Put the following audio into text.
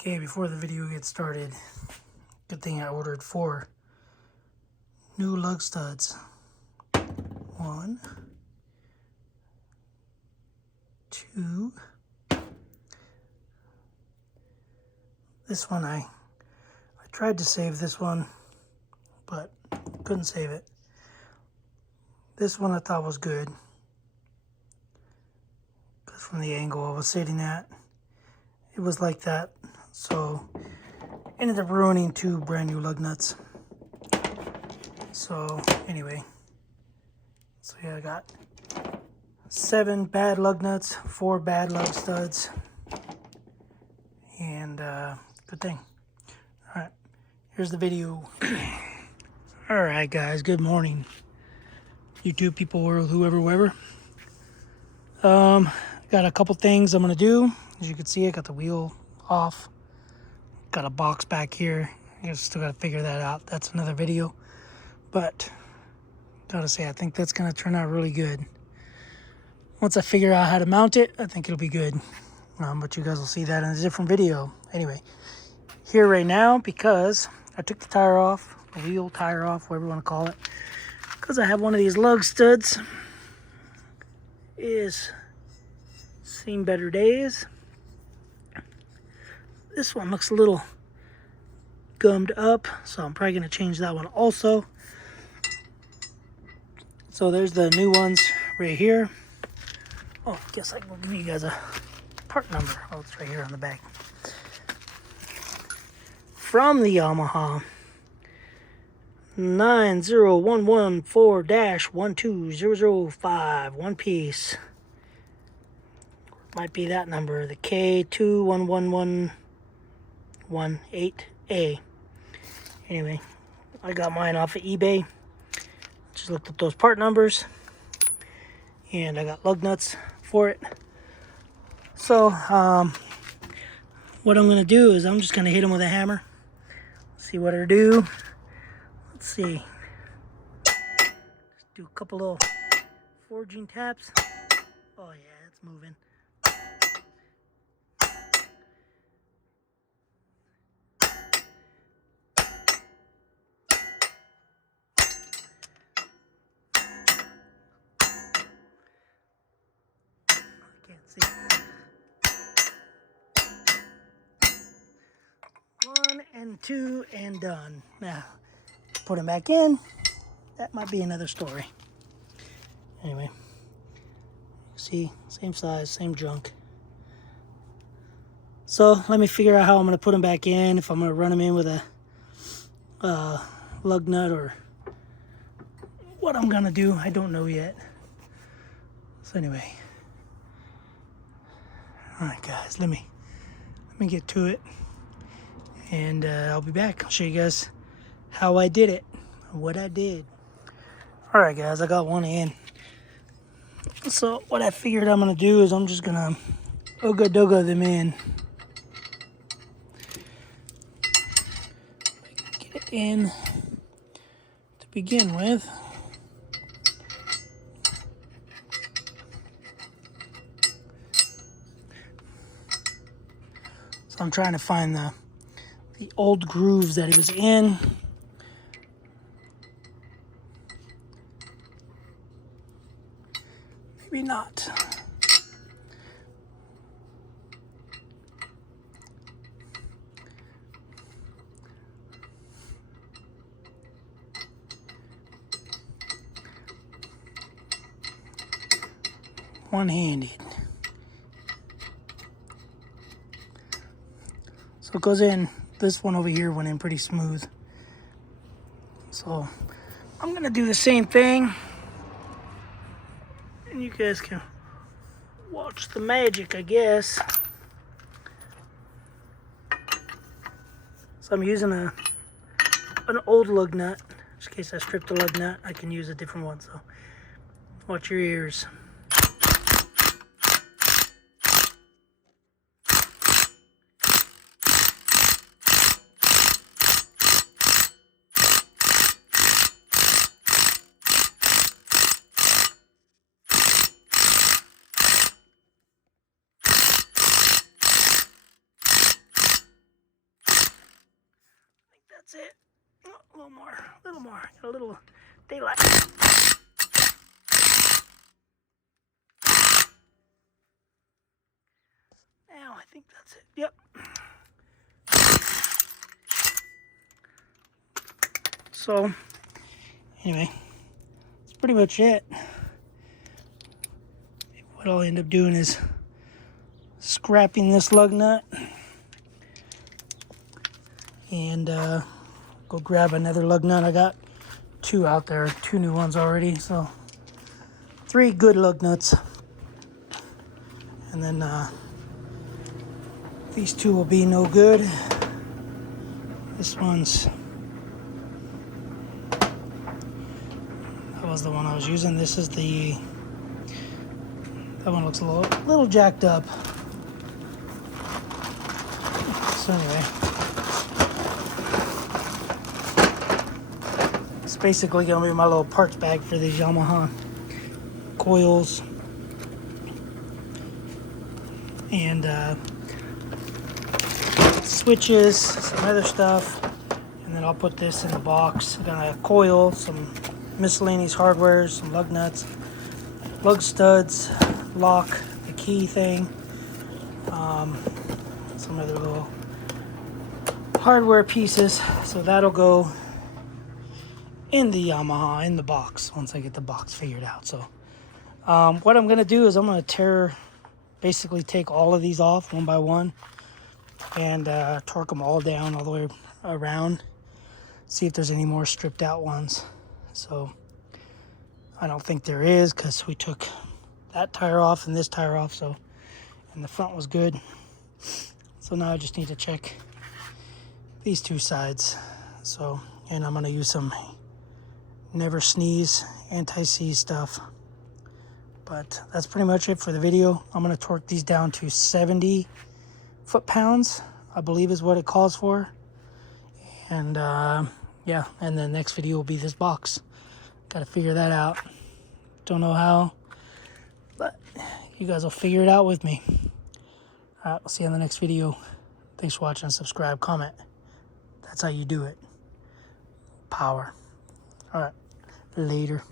Okay, before the video gets started, good thing I ordered 4 new lug studs. 1, 2. This one I tried to save this one, but couldn't save it. This one I thought was good, because from the angle I was sitting at, it was like that. So ended up ruining 2 brand new lug nuts. So anyway, so yeah, I got 7 bad lug nuts, 4 bad lug studs, and good thing. All right, here's the video. All right, guys, good morning, YouTube people or whoever. Got a couple things I'm gonna do. As you can see, I got the wheel off. Got a box back here. I still gotta figure that out. That's another video. But gotta say, I think that's gonna turn out really good. Once I figure out how to mount it, I think it'll be good. But you guys will see that in a different video. Anyway, here right now, because I took the tire off, the wheel tire off, whatever you want to call it, because I have one of these lug studs. Is seen better days. This one looks a little gummed up, so I'm probably going to change that one also. So there's the new ones right here. Oh, I guess I can give you guys a part number. Oh, it's right here on the back. From the Yamaha 90114-12005, one piece. Might be that number, the K211118A. Anyway, I got mine off of eBay. Just looked up those part numbers, and I got lug nuts for it. So, what I'm gonna do is I'm just gonna hit them with a hammer. See what it'll do. Let's see. Just do a couple little forging taps. Oh yeah, it's moving. Can't see. 1 and 2 and done. Now, put them back in. That might be another story. Anyway, see, same size, same junk. So let me figure out how I'm going to put them back in. If I'm going to run them in with a lug nut or what I'm going to do, I don't know yet. So anyway. Alright guys, let me get to it, and I'll be back. I'll show you guys how I did it, what I did. Alright guys, I got one in. So what I figured I'm going to do is I'm just going to ooga-dooga them in. Get it in to begin with. I'm trying to find the old grooves that it was in. Maybe not. One-handed. So it goes in, this one over here went in pretty smooth. So I'm gonna do the same thing, and you guys can watch the magic, I guess. So I'm using an old lug nut. Just in case I strip the lug nut, I can use a different one, so watch your ears. That's it. Oh, a little more, a little more. Got a little daylight. Now I think that's it. Yep. So, anyway, that's pretty much it. What I'll end up doing is scrapping this lug nut and go grab another lug nut. I got 2 out there, 2 new ones already, so 3 good lug nuts. And then these 2 will be no good. This one's, that was the one I was using. This is the, that one looks a little jacked up. So anyway, it's basically going to be my little parts bag for these Yamaha coils and switches, some other stuff, and then I'll put this in the box. I'm gonna have coil, some miscellaneous hardware, some lug nuts, lug studs, lock, the key thing, some other little hardware pieces. So that'll go in the Yamaha, in the box, once I get the box figured out. So what I'm gonna do is I'm gonna basically take all of these off one by one and torque them all down all the way around, see if there's any more stripped out ones. So I don't think there is, because we took that tire off and this tire off, so, and the front was good. So now I just need to check these 2 sides. So, and I'm gonna use some Never Sneeze anti-seize stuff. But that's pretty much it for the video. I'm gonna torque these down to 70 foot-pounds, I believe is what it calls for. And yeah, and the next video will be this box. Gotta figure that out. Don't know how, but you guys will figure it out with me. All right, we'll see you on the next video. Thanks for watching. Subscribe, comment. That's how you do it. Power. All right, later.